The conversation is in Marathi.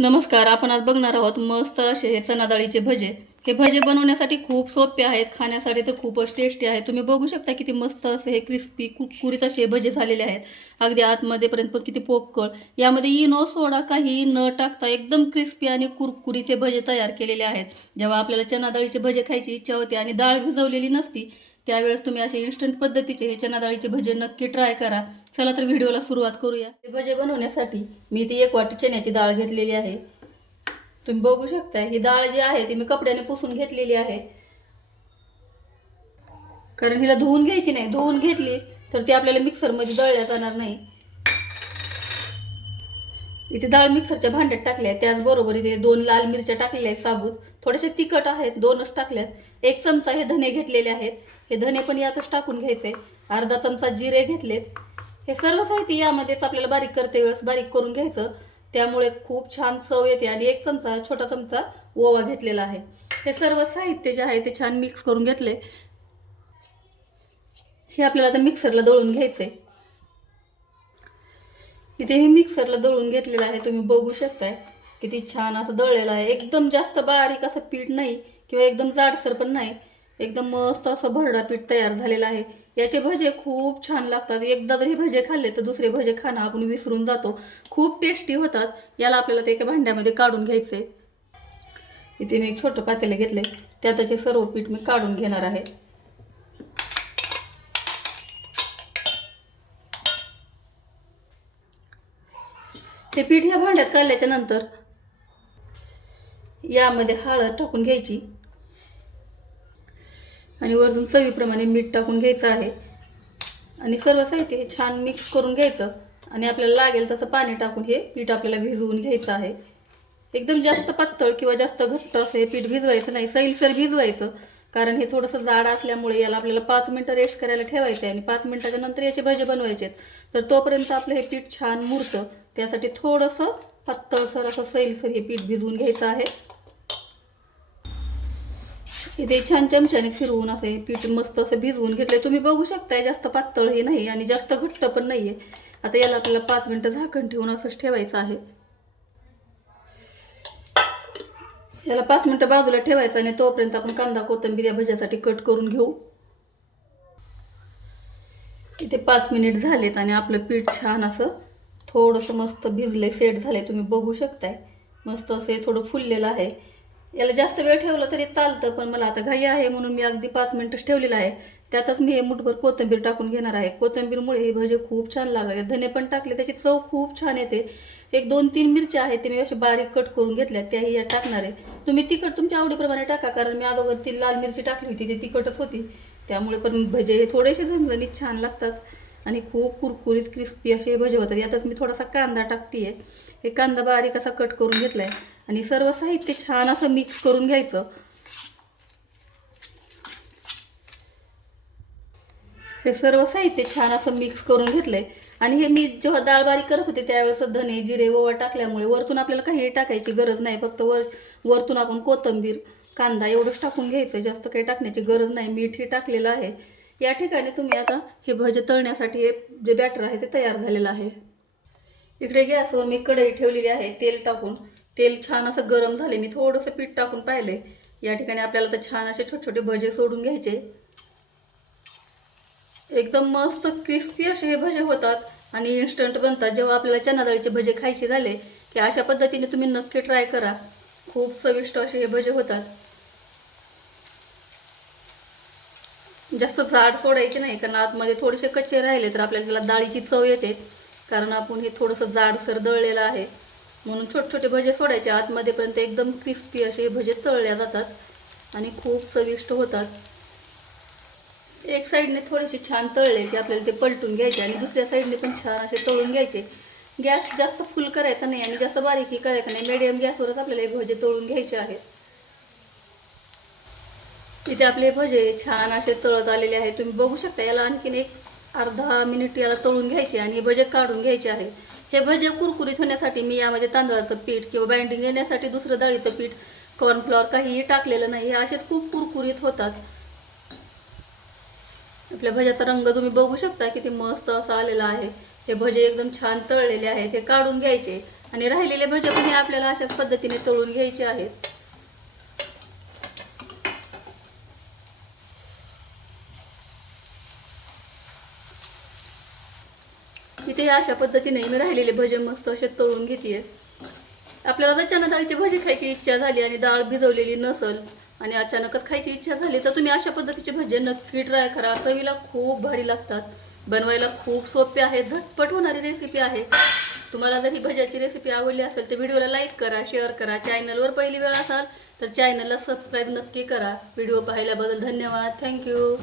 नमस्कार. आपण आज बघणार आहोत मस्त असे हे चणा डाळीचे भजे. हे भजे बनवण्यासाठी खूप सोपे आहेत, खाण्यासाठी तर खूपच टेस्टी आहे. तुम्ही बघू शकता किती मस्त असे हे क्रिस्पी कुरकुरीत असे भजे झालेले आहेत. अगदी आतमध्येपर्यंत पण किती पोकळ. यामध्ये इनो सोडा काही न टाकता एकदम क्रिस्पी आणि कुरकुरीत हे भजे तयार केलेले आहेत. जेव्हा आपल्याला चणा डाळीचे भजे खायची इच्छा होते आणि डाळ भिजवलेली नसती, त्यावेळेस तुम्ही असे इन्स्टंट पद्धतीचे हे चणा डाळीचे भजे नक्की ट्राय करा. चला तर व्हिडिओला सुरुवात करूया. हे भजे बनवण्यासाठी मी इथे 1 वाटी चण्याची डाळ घेतलेली आहे. तुम्ही बघू शकता ही डाळ जी आहे ती मी कपड्याने पुसून घेतलेली आहे, कारण हिला धुवून घ्यायची नाही. धुवून घेतली तर ती आपल्याला मिक्सरमध्ये दळल्या जाणार नाही. इथे डाळ मिक्सरच्या भांड्यात टाकल्या आहे. त्याचबरोबर इथे 2 लाल मिरच्या टाकलेल्या आहेत साबूत. थोडेसे तिखट आहेत, 2च टाकल्यात. 1 चमचा हे धने घेतलेले आहेत. हे धने पण यातच टाकून घ्यायचे. अर्धा चमचा जिरे घेतलेत. हे सर्व साहित्य यामध्येच आपल्याला बारीक करते वेळेस बारीक करून घ्यायचं, त्यामुळे खूप छान चव येते. आणि 1 चमचा छोटा चमचा ओवा घेतलेला आहे. हे सर्व साहित्य जे आहे ते छान मिक्स करून घेतले. हे आपल्याला आता मिक्सरला दळून घ्यायचे. इथे हे मिक्सरला दळून घेतलेलं आहे. तुम्ही बघू शकताय किती छान असं दळलेलं आहे. एकदम जास्त बारीक असं पीठ नाही किंवा एकदम जाडसर पण नाही, एकदम मस्त असं भरडा पीठ तयार झालेलं आहे. याचे भजे खूप छान लागतात. एकदा जरी भजे खाल्ले तर दुसरे भजे खाणं आपण विसरून जातो. खूप टेस्टी होतात. याला आपल्याला ते एका भांड्यामध्ये काढून घ्यायचे. इथे मी एक छोटं पातेलं घेतले, त्याचे सर्व पीठ मी काढून घेणार आहे. ते पीठ ह्या भांड्यात काढल्याच्या नंतर यामध्ये हळद टाकून घ्यायची आणि वरून चवीप्रमाणे मीठ टाकून घ्यायचं आहे. आणि सर्व साहित्य हे छान मिक्स करून घ्यायचं आणि आपल्याला लागेल तसं पाणी टाकून हे पीठ आपल्याला भिजवून घ्यायचं आहे. एकदम जास्त पातळ किंवा जास्त घट्ट असं हे पीठ भिजवायचं नाही, सैलसर भिजवायचं. कारण हे थोडंसं जाड असल्यामुळे याला आपल्याला 5 मिनटं रेस्ट करायला ठेवायचं आहे आणि 5 मिनटाच्या नंतर याचे भजे बनवायचे आहेत. तर तोपर्यंत आपलं हे पीठ छान मुरतं. त्यासाठी थोडंसं पातळसर असं सैलसर हे पीठ भिजवून घ्यायचं आहे. इथे छान चमच्याने फिरवून असं हे पीठ मस्त असं भिजवून घेतलंय. तुम्ही बघू शकताय जास्त पातळ हे नाही आणि जास्त घट्ट पण नाही आहे. आता याला आपल्याला 5 मिनटं झाकण ठेवून असंच ठेवायचं आहे. याला 5 मिनटं बाजूला ठेवायचं आणि तोपर्यंत आपण कांदा कोथिंबीर या भज्यासाठी कट करून घेऊ. इथे 5 मिनिट झालेत आणि आपलं पीठ छान असं थोडंसं मस्त भिजलंय, सेट झालंय. तुम्ही बघू शकताय मस्त असं हे थोडं फुललेलं आहे. याला जास्त वेळ ठेवलं तरी चालतं, पण मला आता घाई आहे म्हणून मी अगदी 5 मिनिटच ठेवलेलं आहे. त्यातच मी हे मुठभर कोथिंबीर टाकून घेणार आहे. कोथिंबीरमुळे हे भजे खूप छान लागतात. धने पण टाकले, त्याची चव खूप छान येते. एक 2-3 मिरच्या आहेत ते मी अशी बारीक कट करून घेतल्या, त्याही या टाकणार आहे. तुम्ही तिखट तुमच्या आवडीप्रमाणे टाका, कारण मी अगोदर ती लाल मिरची टाकली होती ती तिखटच होती. त्यामुळे पण भजे हे थोडेसे झणझणीत छान लागतात आणि खूप कुरकुरीत क्रिस्पी असे भजे होतात. यातच मी थोडासा कांदा टाकते आहे. हे कांदा बारीक असा कट करून घेतला आहे आणि सर्व साहित्य छान असं मिक्स करून घ्यायचं. हे सर्व साहित्य छान असं मिक्स करून घेतलंय. आणि हे मी जेव्हा डाळ बारीक करत होते त्यावेळेस धने जिरे ओवा टाकल्यामुळे वरतून आपल्याला काही टाकायची गरज नाही. फक्त वरतून आपण कोथिंबीर कांदा एवढंच टाकून घ्यायचं, जास्त काही टाकण्याची गरज नाही. मीठ हे टाकलेलं आहे. या ठिकाणी तुम्ही आता हे भजे तळण्यासाठी हे जे बॅटर आहे ते तयार झालेलं आहे. इकडे गॅसवर मी कढई ठेवलेली आहे तेल टाकून. तेल छान असं गरम झाले. मी थोडंसं पीठ टाकून पाहिले. या ठिकाणी आपल्याला तर छान असे छोटे छोटे भजे सोडून घ्यायचे. एकदम मस्त क्रिस्पी असे हे भजे होतात आणि इन्स्टंट बनतात. जेव्हा आपल्याला चणा डाळीचे भजे खायचे झाले की अशा पद्धतीने तुम्ही नक्की ट्राय करा. खूप चविष्ट असे हे भजे होतात. जास्त जाड सोडायचे नाही, कारण आतमध्ये थोडेसे कच्चे राहिले तर आपल्याला त्याला डाळीची चव येते. कारण आपण हे थोडंसं जाडसर दळलेलं आहे म्हणून छोटे छोटे भजे सोडायचे. आतमध्येपर्यंत एकदम क्रिस्पी असे हे भजे तळल्या जातात आणि खूप चविष्ट होतात. एक साईडने थोडेसे छान तळले की आपल्याला ते पलटून घ्यायचे आणि दुसऱ्या साईडने पण छान असे तळून घ्यायचे. गॅस जास्त फुल करायचा नाही आणि जास्त बारीकही करायचा नाही. मीडियम गॅसवरच आपल्याला हे भजे तळून घ्यायचे आहेत. इथे आपले भजे छान असे तळत आलेले आहेत. तुम्ही बघू शकता. याला आणखीन एक अर्धा मिनिट याला तळून घ्यायचे आणि हे भजे काढून घ्यायचे आहेत. हे भजे कुरकुरीत होण्यासाठी मी यामध्ये तांदळाचं पीठ किंवा बाइंडिंग येण्यासाठी दुसरं डाळीचं पीठ, कॉर्नफ्लॉवर काहीही टाकलेलं नाही. हे असेच खूप कुरकुरीत होतात. आपल्या भज्याचा रंग तुम्ही बघू शकता किती मस्त असा आलेला आहे. हे भजे एकदम छान तळलेले आहेत. हे काढून घ्यायचे आणि राहिलेले भजे पण हे आपल्याला अशाच पद्धतीने तळून घ्यायचे आहेत. इथे अशा पद्धतीने मी राहिलेले भजे मस्त असे तळून घेते. आपल्याला जर चणा डाळीची भजी खायची इच्छा झाली आणि डाळ भिजवलेली नसल आणि अचानकच खायची इच्छा झाली तर तुम्ही अशा पद्धतीचे भजे नक्की ट्राय करा. चवीला खूप भारी लागतात, बनवायला खूप सोपे आहे, झटपट होणारी रेसिपी आहे. तुम्हाला जर ही भज्याची रेसिपी आवडली असेल तर व्हिडिओला लाईक करा, शेअर करा. चॅनलवर पहिली वेळ असाल तर चॅनलला सबस्क्राईब नक्की करा. व्हिडिओ पाहिल्याबद्दल धन्यवाद. थँक्यू.